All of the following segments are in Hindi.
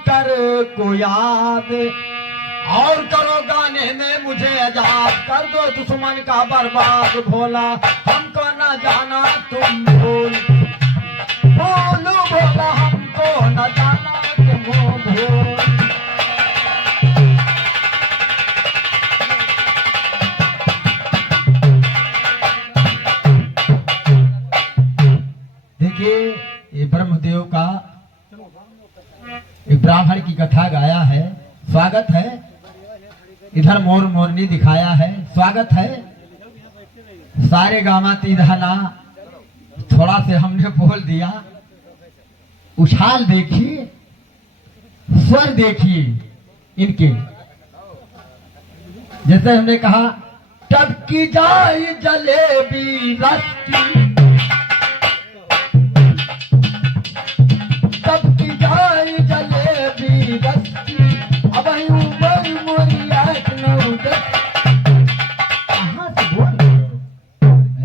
शंकर को याद और करो गाने में मुझे आजाद कर दो दुश्मन का बर्बाद भोला हमको न जाना तुम भूल बोलो भोला हमको न जाना तुम भूल। देखिए ये ब्रह्मदेव का एक ब्राह्मण की कथा गाया है, स्वागत है। इधर मोर मोरनी दिखाया है, स्वागत है। सारे गामा तीधाना थोड़ा से हमने बोल दिया। उछाल देखिए, स्वर देखिए इनके। जैसे हमने कहा टपकी जाए जलेबी रस की, टपकी जाए जलेबी रस की, अब उमर मोरिया कहाँ से बोल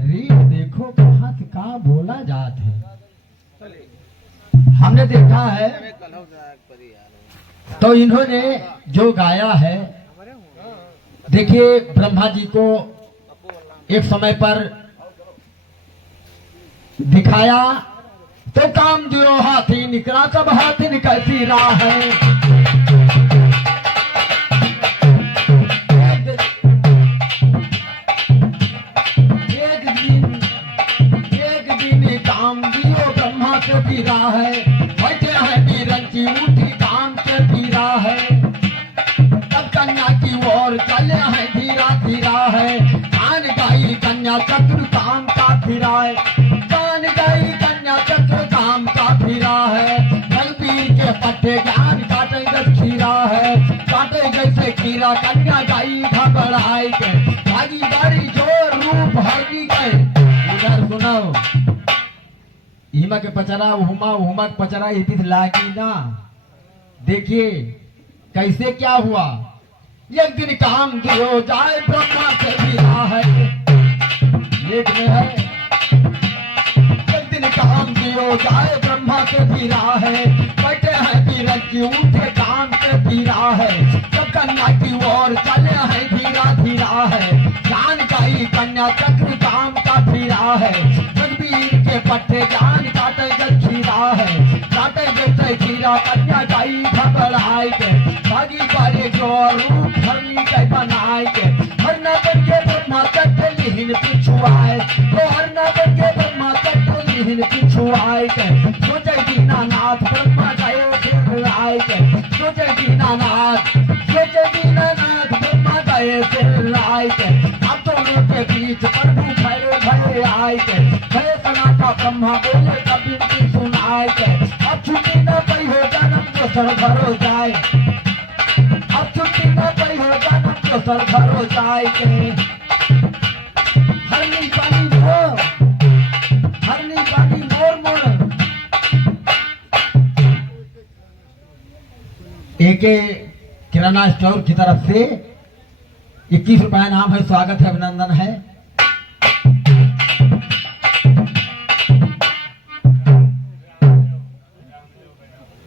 रीत देखो कहाँ से कहाँ बोला जात है। हमने देखा है तो इन्होंने जो गाया है, देखिए ब्रह्मा जी को एक समय पर दिखाया तो काम दियो हाथी निकला, कब हाथी निकलती राह है। एक दिन काम दियो ब्रह्मा से पीरा है, बैठे हैं बीरंची उठी काम से पीरा है। तब कन्या की ओर चले हैं धीरा धीरा है, कान गाई कन्या चक्र काम का फिरा है, कान गाई कन्या चक्र काम का फिरा है। रघुवीर के पट्टे ज्ञान काटे जैसे खीरा है, काटे जैसे खीरा कन्या गाई घबराई के, भागी बारी जोर रूप हरनी के। इधर सुनो हिमा के पचरा हुमा हुमा के पचरा इतिथ लागी ना। देखिए कैसे क्या हुआ। एक दिन काम दियो जाए ब्रह्मा से पीरा है, एक में है एक दिन काम दियो जाए ब्रह्मा से पीरा है, बैठे हैं बीरंची उठे काम से पीरा है। जब कन्या की ओर चले हैं धीरा धीरा है, ज्ञान गाई कन्या चक्र काम का फिरा है। रघुवीर के पट्टे ज्ञान काटे जल खीरा है, काटे जैसे खीरा कन्या गाई घबराई के, भागी बारे जोर रूप हरनी के बनाए के। हरना बन के ब्रह्मा चक्र लिहिन पिछुआए, तो हरना बन के ब्रह्मा चक्र लिहिन पिछुआए के। सोचे दीनानाथ ब्रह्मा गए फिर आए के, सोचे दीनानाथ ब्रह्मा गए फिर आए के। अब दोनों के बीच प्रभु भरे भरे आए के, भय सनाता ब्रह्मा बोले कभी की सुनाए के। अब छुट्टी न पई हो जन्म जो सर भरो जाए, अब छुट्टी न पई हो जन्म जो सर भरो जाए के। हरनी पानी मोर, हरनी पानी मोर मोर। एके किराना स्टोर की तरफ से 21 रुपया नाम है, स्वागत है, अभिनंदन है।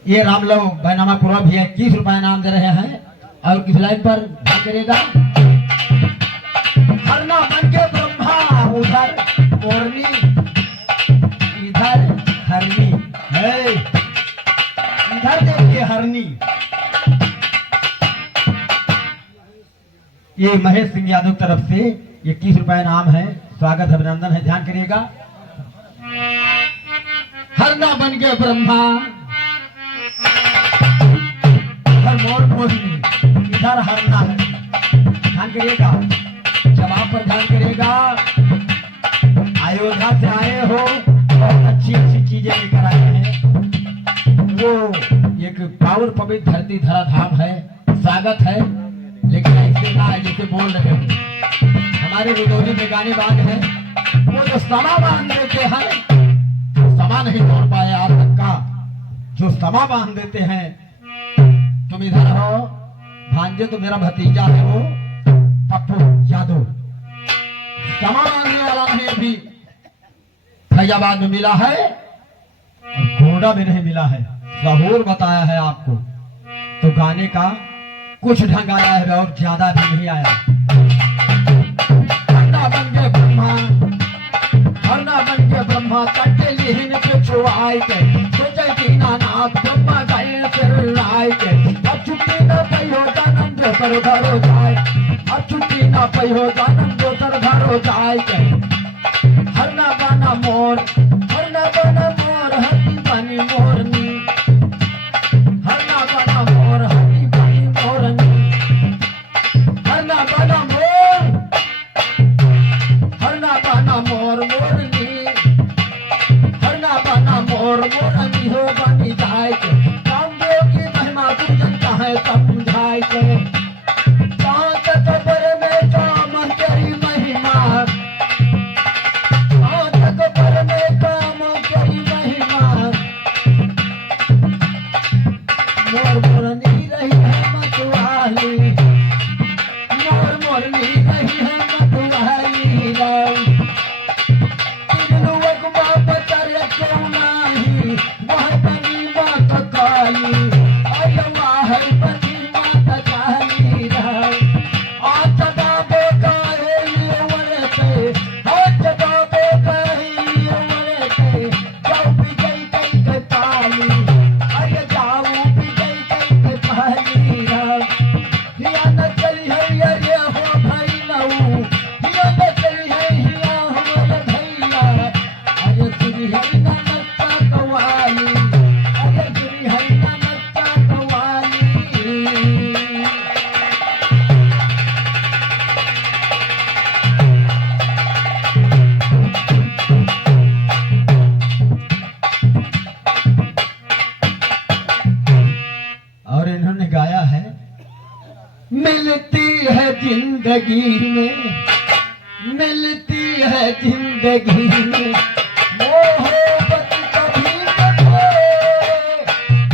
ये रामलव बैनामापुरा भी 21 रुपया नाम दे रहे हैं। और किस लाइन पर ध्यान करेगा। हरना बन के ब्रह्मा उधर मोरनी इधर हरनी है, इधर देखिए हरनी। ये महेश सिंह यादव की तरफ से 21 रुपया नाम है, स्वागत अभिनंदन है, ध्यान करिएगा। हरना बन के ब्रह्मा इधर मोर मोरनी इधर हरना है, ध्यान करिएगा। जवाब पर ध्यान करिएगा। अयोध्या से आए हो, बहुत अच्छी अच्छी चीजें लेकर आए हैं। वो एक पावन पवित्र धरती धरा धाम है, स्वागत है। लेकिन ऐसे ना है जैसे बोल रहे हो। हमारे विरोधी में गाने बांध है, वो जो समा बांध देते हैं, समा नहीं तोड़ पाए आज तक का। जो समा बांध देते हैं, तुम इधर हो भांजे, तो मेरा भतीजा है वो पप्पू यादव, समा बांधने वाला नहीं अभी फैजाबाद में मिला है और गोंडा में नहीं मिला है। जहूर बताया है आपको। तो गाने का कुछ ढंग आया है और ज्यादा भी नहीं आया। अन्ना बन गए ब्रह्मा, अन्ना बन गए ब्रह्मा, कटे लिहिन पे छुआई के, सोचे दीनानाथ ब्रह्मा गए फिर आए के। अब छुट्टी न पई हो जानम जो तर घरो जाए, अब छुट्टी न पई हो जानम जो तर घरो जाए के। हरना बाना मोर, हरना बाना मोर, हरी बानी मोरनी, हरना बाना मोर, हरी बानी मोरनी, हरना बाना मोर, हरना बाना मोर मोरनी, हरना बाना मोर मोरनी हो बनी जाए के। कामदेव की महिमा तू जनता है समझाए के, कहाँ तक पर में काम तेरी महिमा, पर में काम तेरी महिमा। मोर मोरनी रही है मतवाली, मोर मोरनी रही है मतवाली राम। तीन लोग बाप तेरे क्यों नहीं, वह बनी मात काली, अरे वाह बनी मात काली राम। आज बाबे का है ये वरते, आज बाबे का मिलती है जिंदगी में, मिलती है जिंदगी में मोहब्बत कभी कभी,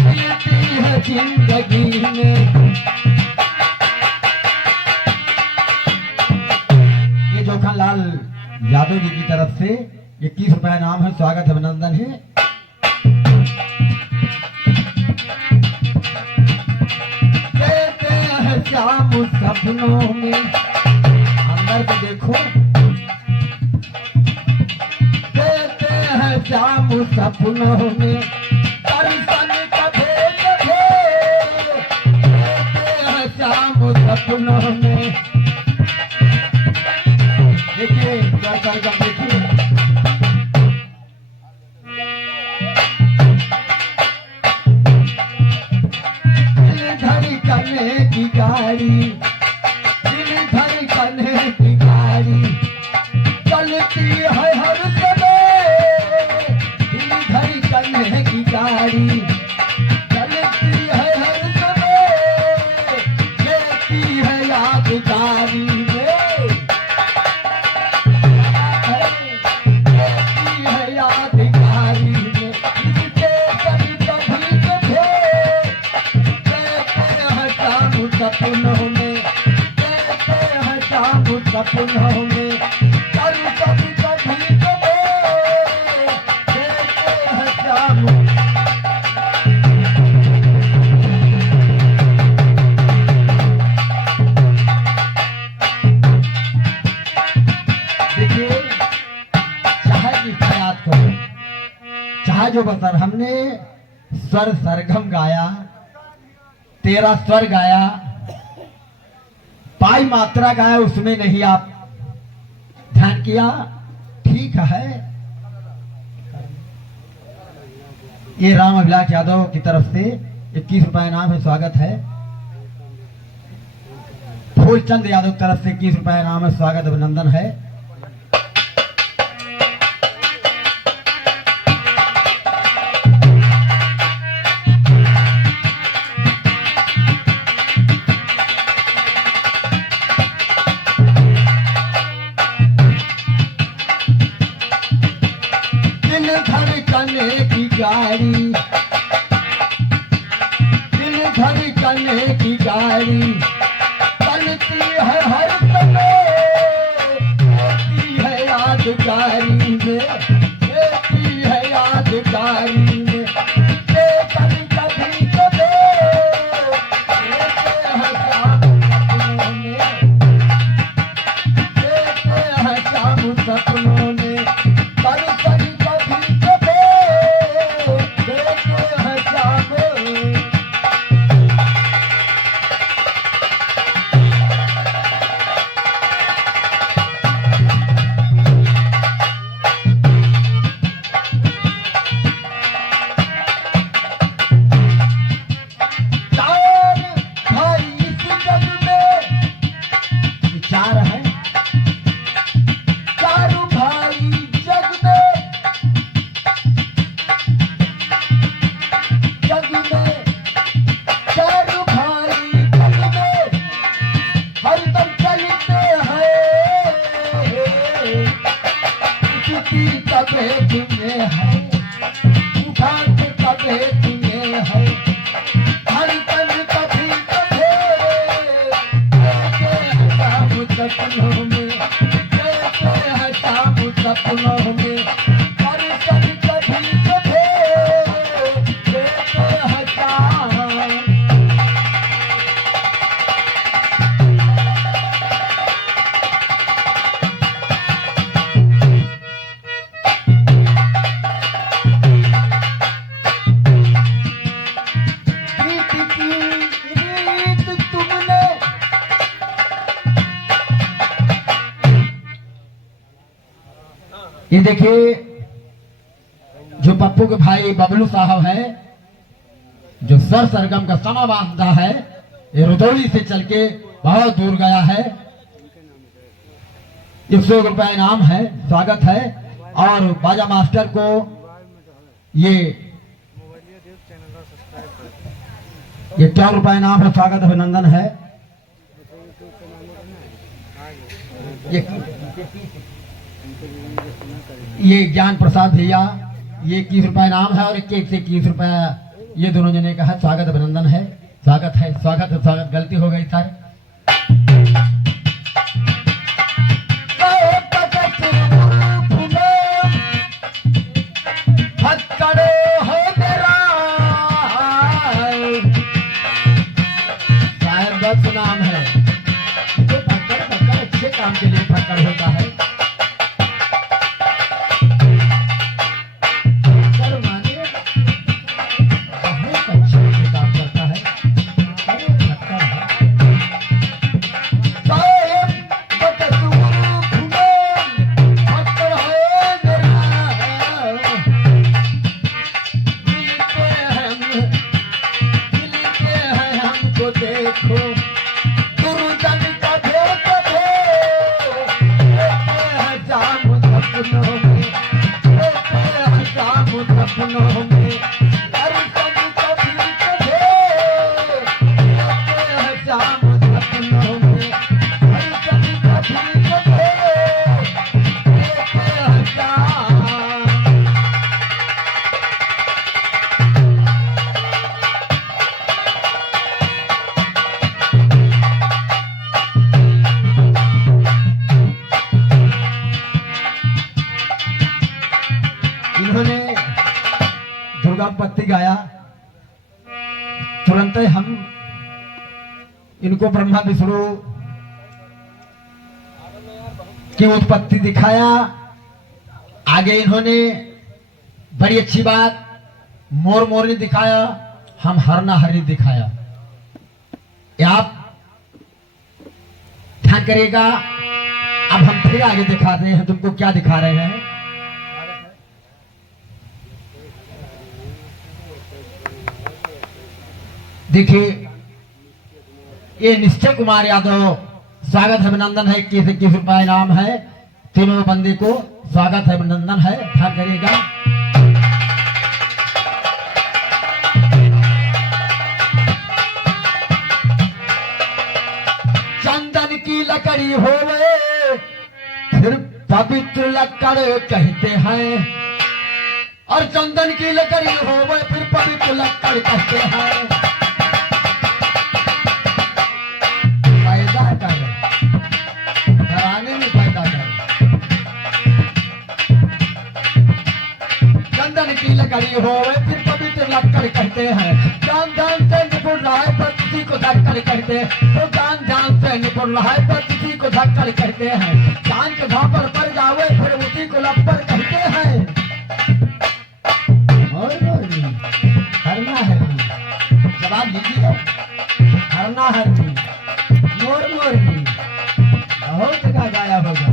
मिलती है जिंदगी में। ये जोखानलाल यादव जी की तरफ से 21 रुपया नाम है, स्वागत अभिनंदन है। शाम सपनों में, अंदर को देखो, देते हैं शाम सपनों में, दर्शन कभी कभी, देते हैं शाम सपनों में। देखिए क्या कार्यक्रम देखिए, करने की गाड़ी, दिल धड़कने की गाड़ी, चलती है हर समय, दिल धड़कने की गाड़ी, चलती है हर समय, लेती है यादगारी में, लेती है यादगारी में। इसके कभी कभी कभी सपनों में, कहते हैं शाम सपनों में, कभी कभी कभी कभी कहते हैं शाम। देखिए चाहे जिसका याद करो, चाहे जो बसर, हमने स्वर सरगम गाया, 13 स्वर गाया, पाई मात्रा गाया, उसमें नहीं आप ध्यान किया, ठीक है। ये राम अभिलाष यादव की तरफ से 21 रुपया नाम है, स्वागत है। फूलचंद यादव की तरफ से 21 रुपया नाम है, स्वागत अभिनंदन है। गाड़ी, दिल धड़कने की गाड़ी, चलती है हर समय, लेती है यादगारी में, लेती है यादगारी में। कभी कभी कभी ये देखिए जो पप्पू के भाई बबलू साहब है, जो सर सरगम का समा बांधता है, ये रुदौली से चल के बहुत दूर गया है। 100 रुपया इनाम है, स्वागत है। और बाजा मास्टर को ये 100 रुपया इनाम है, स्वागत अभिनंदन है। ये ज्ञान प्रसाद भैया, ये 21 रुपया इनाम है और 21 से 21 रुपया ये दोनों जने का है, स्वागत अभिनंदन है। स्वागत है, स्वागत है, स्वागत। गलती हो गई सर। शायद नाम है तो फक्कड़ फक्कड़ अच्छे काम के लिए फक्कड़ होता है। इन्होंने दुर्गा पत्ती गाया, तुरंत हम इनको ब्रह्मा विष्णु की उत्पत्ति दिखाया। आगे इन्होंने बड़ी अच्छी बात मोर मोरनी दिखाया, हम हरना हरी दिखाया। आप ध्यान करिएगा। अब हम फिर आगे दिखाते हैं, तुमको क्या दिखा रहे हैं। देखिए ये निश्चय कुमार यादव, स्वागत अभिनंदन है। 21 रुपया इनाम है, तीनों बंदे को स्वागत अभिनंदन है। ध्यान करिएगा। चंदन की लकड़ी होवे फिर पवित्र लकड़ कहते हैं, और चंदन की लकड़ी होवे फिर पवित्र लकड़ कहते हैं। घराने में पैदा कर चंदन की लकड़ी होवे फिर पवित्र लकड़ कहते हैं। जान जान से निपुण रहा है पर किसी को धक्कड़ कहते हैं, तो जान जान से निपुण रहा है पर किसी को धक्कड़ कहते हैं। जान के झापर पर जावे फिर उसी को लप्पर कहते हैं। हरना है, जवाब दीजिए। हरना है, मोर मोर की बहुत जगह गाया होगा।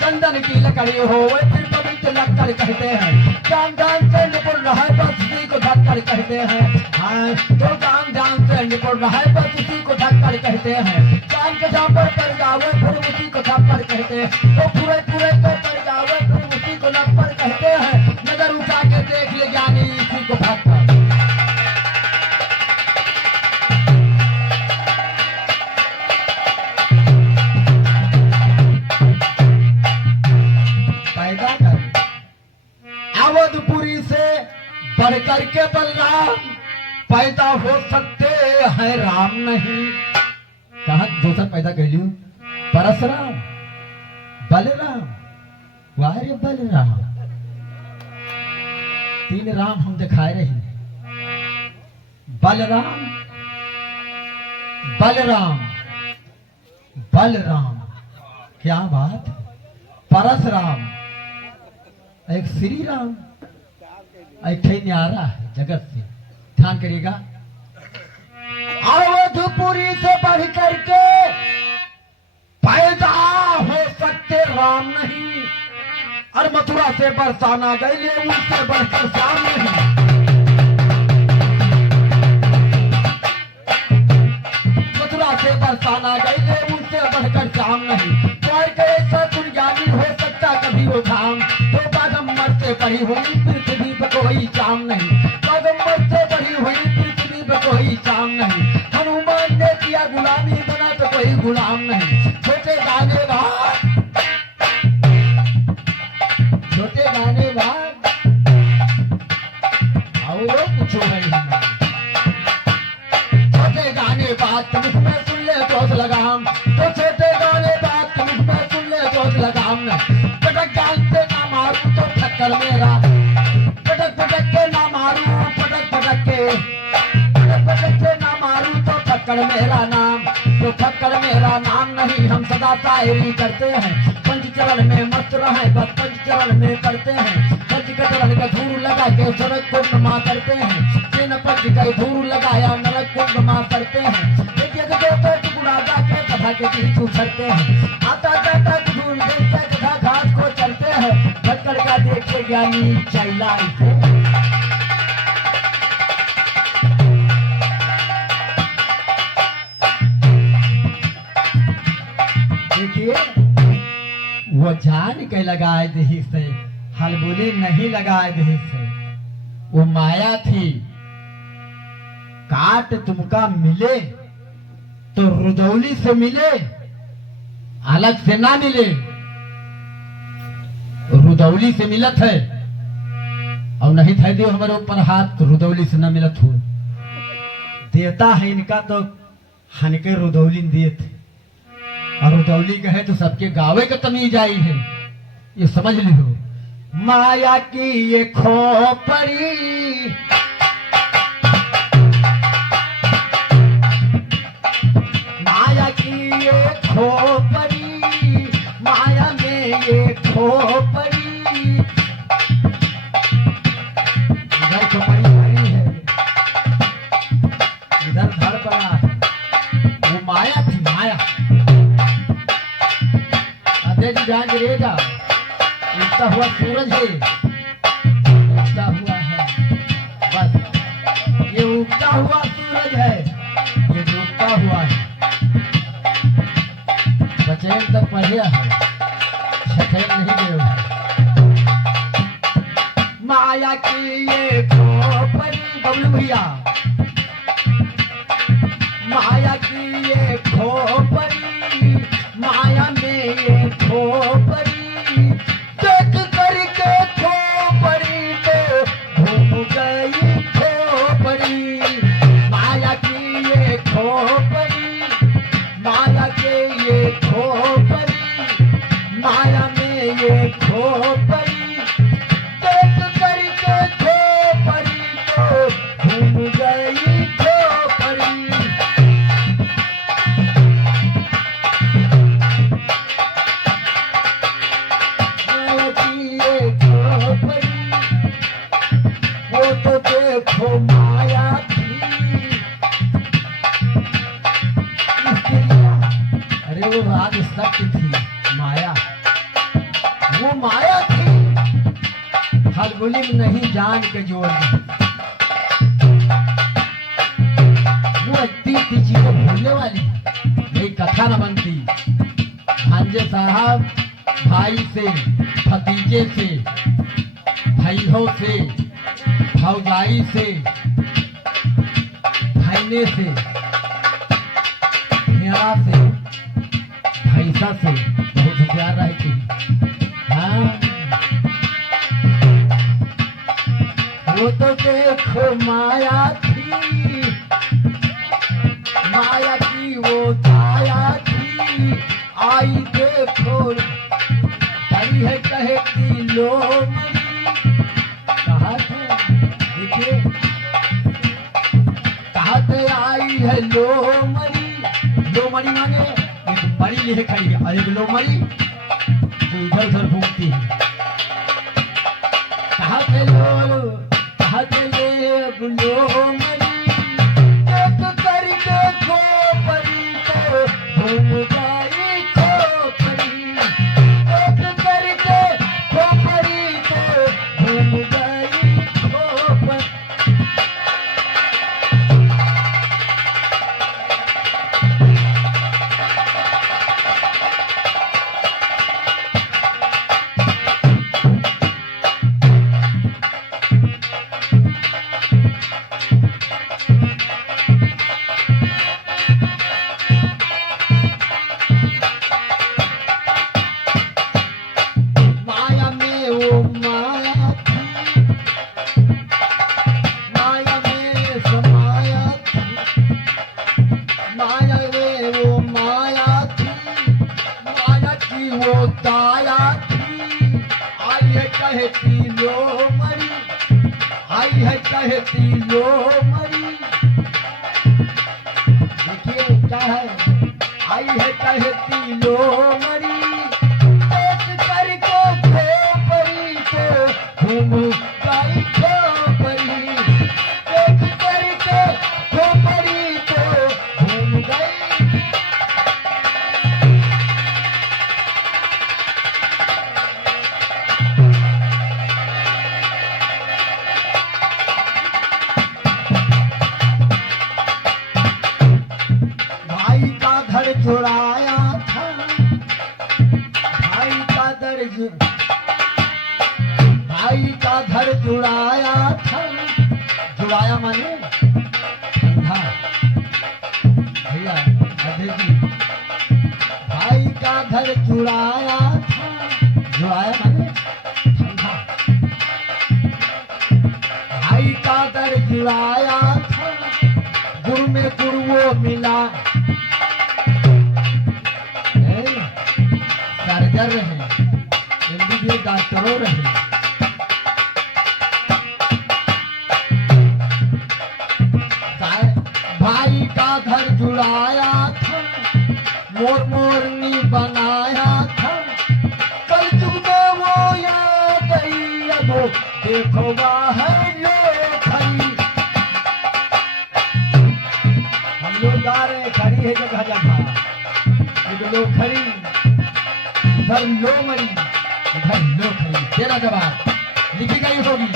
चंदन की लकड़ी होवे फिर पवित्र लकड़ कहते हैं। जान जान से निपुण रहा है पर किसी को धक्कड़ कहते हैं। हाँ, तो जान जान से निपुण रहा है पर किसी को धक्कड़ कहते हैं। जान के झापर पर जावे फिर उसी को धक्कड़ कहते हैं, तो पूरे पूरे को पर जावे फिर उसी को लप्पर कहते हैं। नजर उठा के देख ले ज्ञानी इसी को भक्कर। अवधपुरी से बढ़ करके बलराम पैदा हो सकते हैं, राम नहीं। कहा दूसरा पैदा कर लियो, परशुराम बलराम, वारे बलराम, 3 राम हम दिखाए रहे। बलराम बलराम बलराम, क्या बात। परशुराम, एक श्री राम, एक न्यारा है जगत से। ध्यान करिएगा। अवधपुरी से बढ़ करके पैदा हो राम नहीं, और मथुरा से बरसाना गए उससे बढ़कर श्याम नहीं। मथुरा से बरसाना गए उससे बढ़कर श्याम नहीं। कोई कैसा दुर्ज्ञानी हो सकता कभी वो धाम, तो पैगंबर से बढ़ी हुई पृथ्वी पर कोई शाम नहीं। पैगंबर से बढ़ी हुई पृथ्वी पर कोई शाम नहीं। हनुमान ने किया गुलामी बना तो कोई गुलाम नहीं। छोटे गाने बाद छोटे गाने बाद और कुछ नहीं। छोटे गाने बात तुम उसमें सुन ले दोस्त लगाम, तो छोटे गाने बात तुम उसमें सुन ले दोस्त लगाम। पटक जानते ना मारू तो ठक्कर मेरा, पटक पटक के ना मारू, पटक पटक के ना मारू तो ठक्कर मेरा नाम, तो ठक्कर मेरा नाम नहीं। हम सदा शायरी करते हैं, पंचचरण में मस्त रहे बस पंचचरण में करते हैं। पंच के चरण का धूर लगा के सड़क को नमा करते हैं, तीन पंच का धूर लगाया नरक को नमा करते हैं। एक एक दो तो टुकड़ा जाके कथा के पीछू छड़ते हैं, आता जाता धूल देखते कथा घाट को चलते हैं। ठक्कर का देखे ज्ञानी चैला इसे। देखिए वो जान के लगाए दही से, हलबुली नहीं लगाए दही से। वो माया थी, काट तुमका मिले तो रुदौली से मिले, अलग से ना मिले। रुदौली से मिलत है और नहीं थे दियो हमारे ऊपर हाथ, तो रुदौली से ना मिलत हो। देता है इनका तो हनके रुदौली दिए थे, और रुदौली कहे तो सबके गावे का तमीज आई है, ये समझ लो। माया की ये खोपड़ी, माया की ये खोपड़ी, माया में ये खोपड़ी। इधर खोपड़ी भरी है, इधर घर पड़ा है। वो माया थी, माया। ध्यान गिरेगा, उगता हुआ सूरज है, उगता हुआ है, बस ये उगता हुआ सूरज है, ये डूबता हुआ है। बचैन तक पढ़िया है, छठैन नहीं गए। माया की ये खोपड़ी, बबलू भैया, माया की ये खोपड़ी, माया में ये खोपड़ी। देख करके खोपड़ी तो घूम गई खोपड़ी। माया की ये खोपड़ी, माया के ये खोपड़ी, माया में ये खोपड़ी। देख करके खोपड़ी तो घूम गई खोपड़ी। वो तो देखो माया थी, अरे वो राग सत्य थी माया, वो माया थी। हलबुली में नहीं जान के जोड़ दी, वो इतनी चीजें भूलने वाली यही कथा न बनती। भांजे साहब भाई से, भतीजे से, भाइयों से, भौजाई से, भाईने से, भेड़ा से, भैंसा से बहुत प्यार रहती। हाँ वो तो देखो माया थी, माया की वो छाया थी। आई देखो हरी है कहे की लो कहा थे, देखिए कहा थे आई है लो मरी माने एक बड़ी लेके खड़ी है और एक लो मरी जो इधर उधर घूमती है। कहा थे लो मरी एक करके खोपड़ी तो घूम गई खोपड़ी, एक लो मरी, आई है कहती लो मरी। देखिए क्या है, आई है कहती लो मरी, एक करके खोपड़ी को घूम गई खोपड़ी, एक करके खोपड़ी को घूम गई। भाई का घर जुड़ाया था, भाई का घर जुड़ाया था, जुड़ाया माने ठंडा भैया अधे जी। भाई का घर जुड़ाया था, जुड़ाया माने ठंडा, भाई का घर जुड़ाया था, गुरु में गुरु वो मिला। सर्जन रहे, MBBS डॉक्टरों रहे, भाई का घर जुड़ाया था, मोर मोरनी बनाया था, कल युग में वो याद गई, अब देखो बाहर लो खरी। हम लोग जा रहे खरी है जगह जगह, लो खरी इधर लो मरी, इधर लो खरी। तेरा जवाब लिखी गई होगी।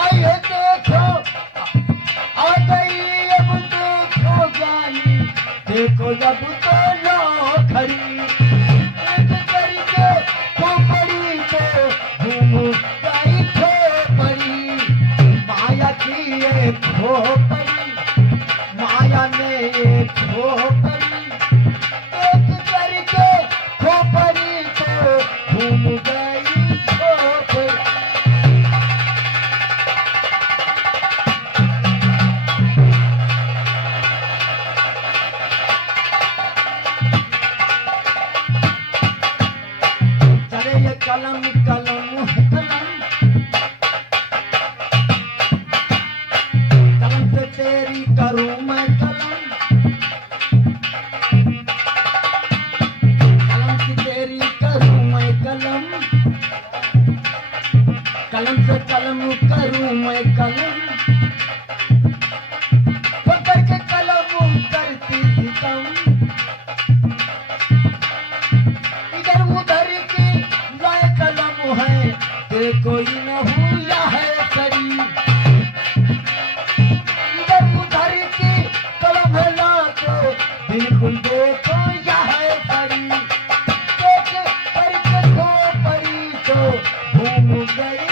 आई है देखो आ गई अब देखो जानी, देखो जब तो लो खरी, एक करके खोपड़ी को घूम गई खोपड़ी, माया की एक खोपड़ी, माया ने एक खोपड़ी, एक करके खोपड़ी को घूम गई खोपड़ी। चले ये कलम कलम कलम, कलम से तेरी करूं मैं कलम, कलम की तेरी करूं मैं कलम, कलम से कलम करूं मैं कलम, पकड़ के कलम करती सितम, इधर उधर की लाए कलम है, देखो ही न हुआ है सरी, इधर उधर की कलम ला के बिल्कुल देखो यह है सरी, एक करके खोपड़ी को घूम गई।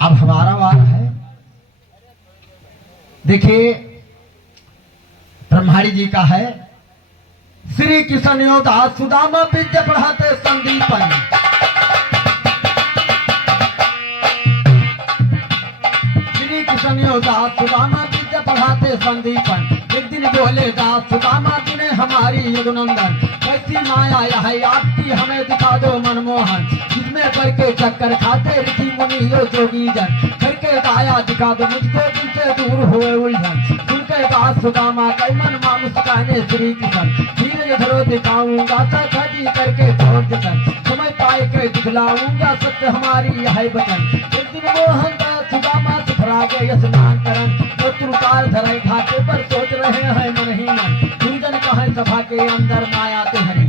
अब हमारा वार है। देखिए ब्रह्माणी जी का है, श्री किशन योदास सुदामा विद्या पढ़ाते संदीपन, श्री किशन योदास सुदामा विद्या पढ़ाते संदीपन। एक दिन बोले दास सुदामा तूने हमारी यदुनंदन, कैसी माया यह है आपकी हमें दिखा दो मनमोहन, जिसमें करके चक्कर खाते ऋषि मुनि यो जोगी जन, करके गाया दिखा दो मुझको दिल से दूर हुए उलझन। सुनकर दास सुदामा कई मन मानुष कहने श्री किशन, धीरे धरो दिखाऊंगा सखी करके छोड़ जतन, समय पाए के दिखलाऊंगा सत्य हमारी यह वचन। एक दिन मोहन दास सुदामा सुफरा गए स्नान करन, शत्रुकार धरे घाटे पर सोच रहे हैं मन ही मन, दुर्जन कहे सभा के अंदर माया ते हरी।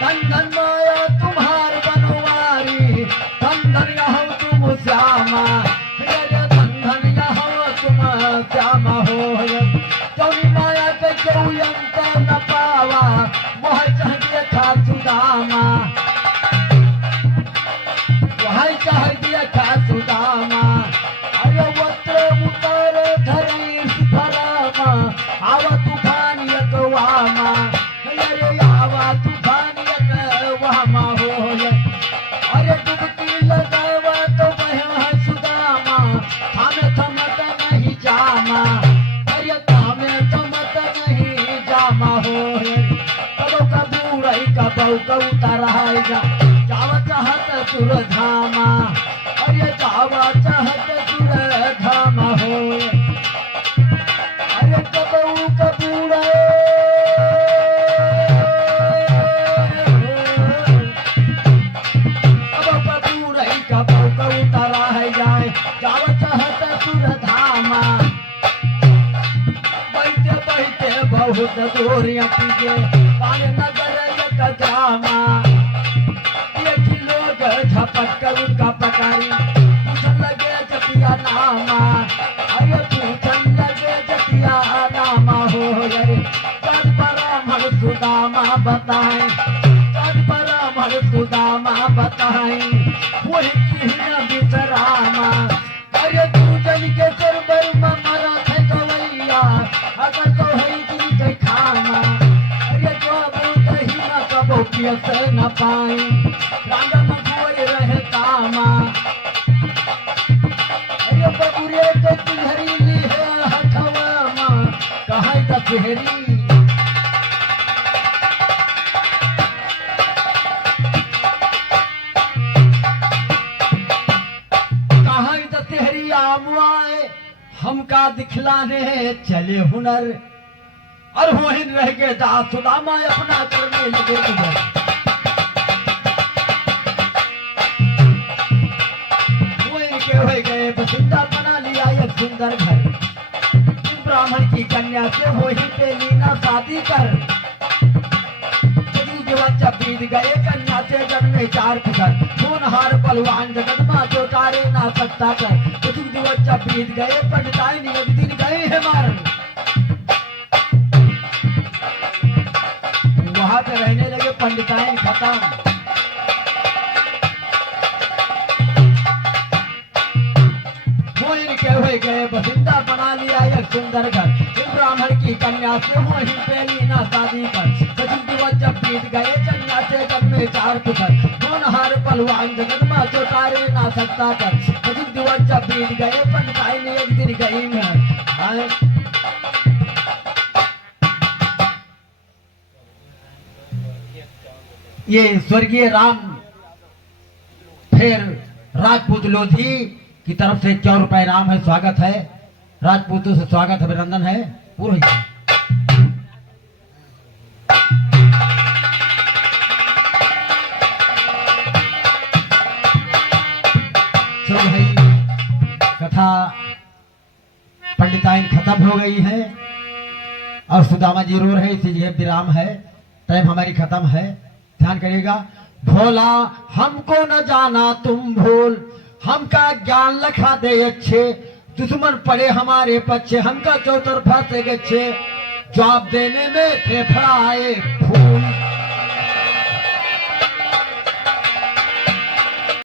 धन धन माया तुम्हार बनवारी, धन धन यहो तुम श्यामा, धन धन यहो तुम श्यामा हो। चौनी माया के क्यों अंत न पावा, मोह चाह देखा सुदामा, वह चाह देखा सुदामा। अरे वस्त्र उतार धामा। अरे कामे तो मत नहीं जामा हो कबो कबूरई कबो कबूतर है जा जावा चाहत तुर धामा। अरे जावा चाहत तुर धामा हो अरे कबू कबूरे उतरा है जाए जाव चाहत सुर धामा। बैठे बैठे बहुत गोरियां पीजे कान नगर एक जामा। देखी लोग झपट कर उनका पकारी पूछन लगे जतिया नामा। अरे पूछन लगे जतिया नामा हो अरे कद ब्राह्मण सुदामा बताए कद ब्राह्मण सुदामा बताए वही विश्रामा। अरे तू जल के सरबर मरा थे कवैया अगर तो है तुम के खामा। अरे जो बोलते ही न कबो पियस न पाए रांगा में कोई रहे कामा। अरे बबुरे तो तुझरी ली है हथवा माँ कहाँ तफेरी। हमका दिखलाने चले हुनर और वहीं रह के जा सुदामा अपना करने लगे उधर। वहीं के हो गए बसिंदा बना लिया एक सुंदर घर। ब्राह्मण की कन्या से वहीं पे लीना शादी कर। बच्चा बीत गए कन्या से जन्मे 4 पुत्र होनहार पहलवान जगत माँ जो तारे ना सकता कर। बच्चा बीत गए पंडिताई एक दिन गए हैं मारन। वहां पे रहने लगे पंडिताई खत्म। के हुए गए बसिंदा बना लिया एक सुंदर घर। ब्राह्मण की कन्या से वहीं पे लीना शादी कर। जब बीत गए कन्या से जन्मे 4 पुत्र होनहार पहलवान जगत माँ जो तारे ना सकता कर। जब बीत गए पंडिताई ने एक दिन गई में ये स्वर्गीय राम फिर राजपूत लोधी की तरफ से 100 रुपए इनाम है। स्वागत है राजपूतों से स्वागत अभिनंदन है पूरा। चलो भाई कथा पंडिताइन खत्म हो गई है और सुदामा जी रो रहे इसलिए विराम है। टाइम हमारी खत्म है ध्यान करिएगा। भोला हमको न जाना तुम भूल हमका ज्ञान लखा दे अच्छे। दुश्मन पड़े हमारे पच्छे हमका चौतरफा से गच्छे। जवाब देने में थे फड़ाए फूल।